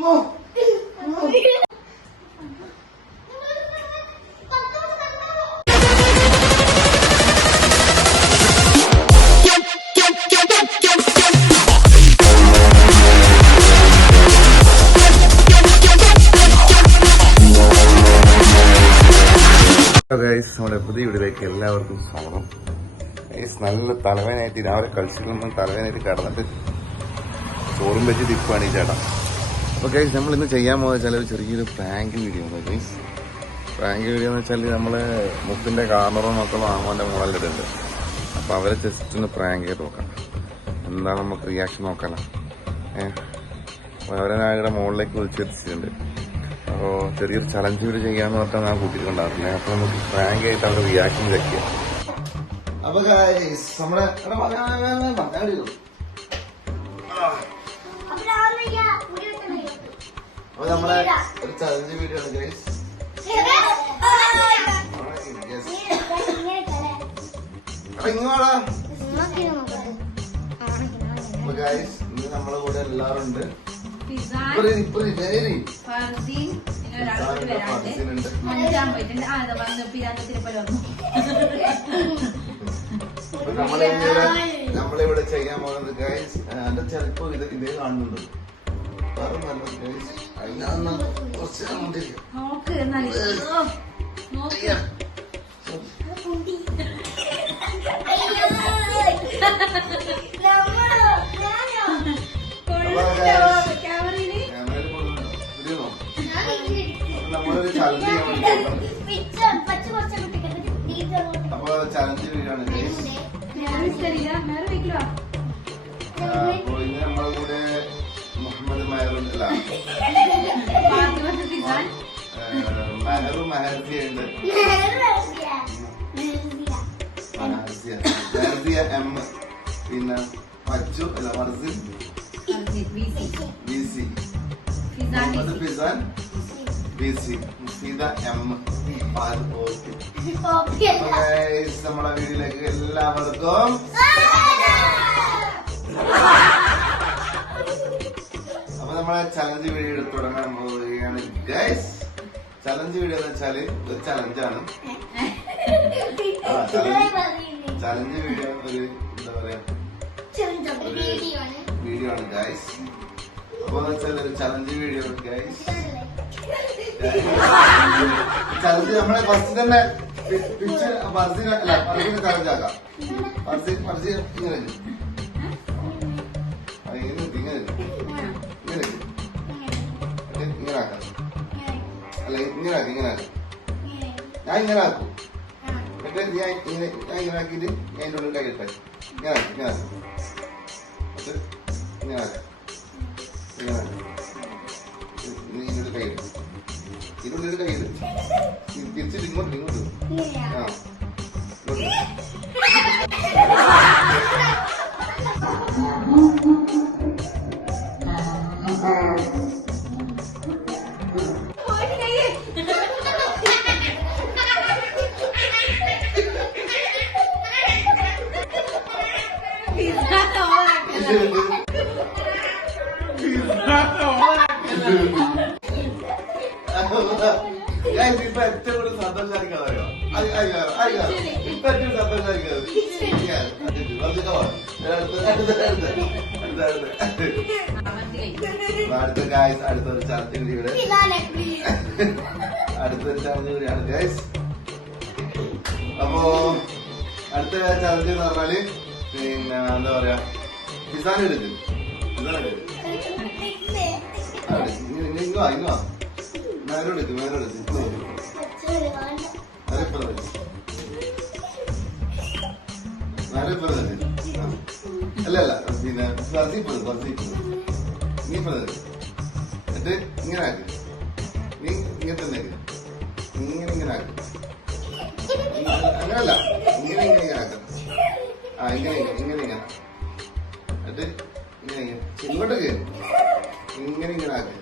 നമ്മുടെ പുതിയ വീട്ടിലേക്ക് എല്ലാവർക്കും സ്വാഗതം. നല്ല തലവേനായിട്ട് രാവിലെ കളിച്ചിട്ടൊന്നും തലവേനായിട്ട് കിടന്നിട്ട് ചോറും വെച്ച് തിപ്പാണ് ഈ ചേട്ടാ. അപ്പോൾ ഗൈസ് നമ്മൾ ഇന്ന് ചെയ്യാൻ പോകുന്നത് വെച്ചാൽ ഒരു ചെറിയൊരു പ്രാങ്ക് വീഡിയോ ആണ് ഗൈസ്. പ്രാങ്ക് വീഡിയോ എന്ന് വെച്ചാൽ നമ്മള് മുത്തിന്റെ കാർണറും മക്കളും ആമോന്റെ മുകളിലിടുന്നുണ്ട്. അപ്പോൾ അവരെ ജസ്റ്റ് ഒന്ന് പ്രാങ്ക് ചെയ്ത് നോക്കാം, എന്താണ് നമുക്ക് റിയാക്ഷൻ നോക്കാനോ. അപ്പോൾ അവരെ ഞാൻ ഇവിടെ മുകളിലേക്ക് വിളിച്ചെത്തിച്ചിട്ടുണ്ട്. അപ്പോൾ ചെറിയൊരു ചലഞ്ച് വീഡിയോ ചെയ്യാന്ന് പറഞ്ഞാൽ ഞാൻ കൂട്ടിയിട്ടുണ്ടായിരുന്നില്ല. അപ്പോൾ നമുക്ക് പ്രാങ്ക് ആയിട്ട് അവരുടെ റിയാക്ഷൻ ചെക്ക് ചെയ്യാം. അപ്പൊ നമ്മുടെ നമ്മളെ ഒരു ചലഞ്ച് വീഡിയോ ആണ് ഗൈസ്. ഇങ്ങോട്ടാ ഗൈസ്, ഇന്ന് നമ്മളെ കൂടെ എല്ലാവരും ഉണ്ട്. നമ്മളിവിടെ ചെയ്യാൻ പോകുന്നത് ഗൈസ്, എന്റെ ചിലപ്പോ ഇതേ കാണുന്നുണ്ട്. കുറച്ച് നമ്മളൊരു ചലഞ്ച് ചെയ്യാൻ അപ്പൊ ചലഞ്ച് വീഡിയോ ആണ് ഗൈസ്. അപ്പൊ ഇന്ന് നമ്മളെ കൂടെ മുഹമ്മദ് മഹറുണ്ടല്ല, മഹർസിയ ഉണ്ട്, മഹർസിയ എം, പിന്നെ മച്ചു അല്ല Marsin B C, Muhammad Fizan B C, Mufeeda M. നമ്മളെ വീട്ടിലേക്ക് എല്ലാവർക്കും അപ്പൊ നമ്മളെ ചലഞ്ച് വീഡിയോ എടുത്ത് തുടങ്ങാൻ പോവുകയാണ് ഗൈസ്. ചലഞ്ച് വീഡിയോ എന്ന് വെച്ചാല് ഒരു ചലഞ്ചാണ്. ചലഞ്ച് വീഡിയോ ഒരു എന്താ പറയാ വീഡിയോ ആണ് ഗൈസ്. അപ്പൊ എന്ന് വെച്ചാൽ ഒരു ചലഞ്ച് വീഡിയോ ഗൈസ്. ചലഞ്ച് നമ്മളെ ഫസ്റ്റ് തന്നെ പിച്ച് ഫർസിന് ചലഞ്ച് ആക്കാം. ഫർസി ഇങ്ങനെ ഇങ്ങനെ ആക്കാം. അല്ല ഇങ്ങനെ ആക്കി, ഇങ്ങനെ ആക്കാം. ഞാൻ ഇങ്ങനെ ആക്കും. എന്നിട്ട് ഞാൻ ഇങ്ങനെ ആക്കിയിട്ട് ഞാൻ അതിൻ്റെ ഉള്ളിൽ കൈ ഇട്ടേ ഇങ്ങനെ ആക്കി, ഇങ്ങനെ ആക്കി, ഇങ്ങനെ ആക്കാം, ഇങ്ങനെ ആക്കാം. ഇതിൻ്റെ കൈ ഇട്ടു, ഇതിനുള്ളിൽ കൈ ഇട്ടു, തിരിച്ചിട്ട് ഇങ്ങോട്ട് ഇങ്ങോട്ട് ആ ഇപ്പൊ ഏറ്റവും കൂടുതൽ സന്തോഷായിരിക്കും. അറിയോ ഇപ്പൊ ഏറ്റവും സന്തോഷായിരിക്കും. അടുത്ത ഗായ്സ്, അടുത്തൊരു ചലഞ്ച് കൂടിയുടെ അടുത്തൊരു ചലഞ്ച് കൂടിയാണ് ഗായ്സ്. അപ്പോ അടുത്ത ചലഞ്ച് എന്ന് പറഞ്ഞാല് പിന്നെ എന്താ പറയാ, പിസാൻ എടുക്കും. ഇങ്ങോ ഇങ്ങോ മേലോടെടുക്കും, മേലോടെടുക്കും. അല്ല അല്ല പിന്നെ നീ എന്നിട്ട് ഇങ്ങനെ ആക്കി, നീ ഇങ്ങനെ തന്നെ ആക്കി, ഇങ്ങനെ ആക്കി, അങ്ങനല്ല ഇങ്ങനെ ആക്കാം. ആ ഇങ്ങനെ എന്നിട്ട് ഇങ്ങനെ ഇങ്ങോട്ടേക്ക് ഇങ്ങനെ ആക്കി.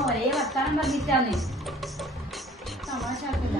ഒരേ വർത്താനം പറഞ്ഞിട്ടാന്ന് തമാശാക്കില്ല.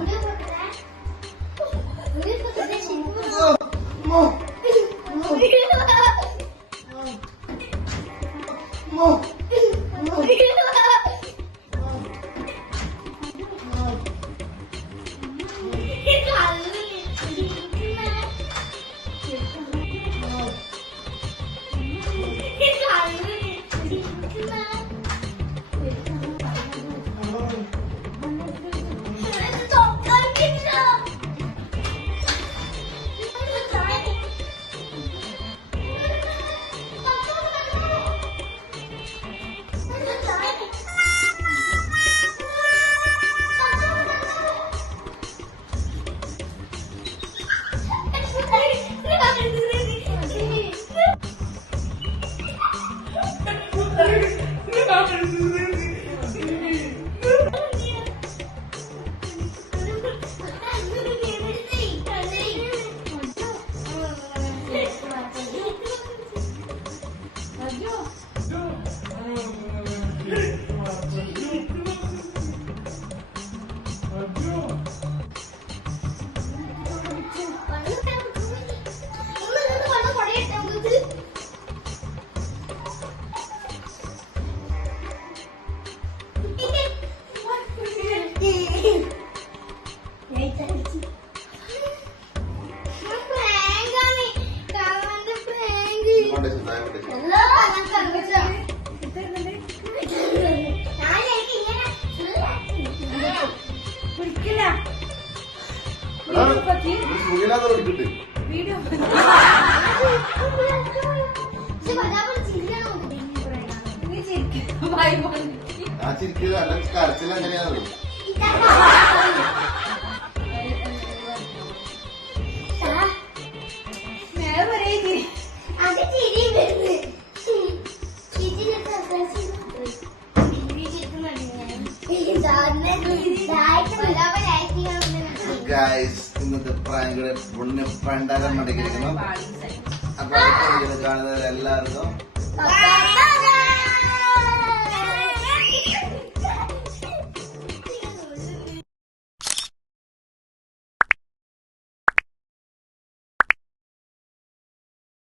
വീഡിയോ കരച്ചിലെങ്ങനെയാണല്ലോ ഇന്നത്തെ പ്രായങ്ങളെ പുണ്യ പണ്ടാരം മടക്കിയിരിക്കുന്നു. അപ്പൊ കാണുന്നവരെല്ലാവർക്കും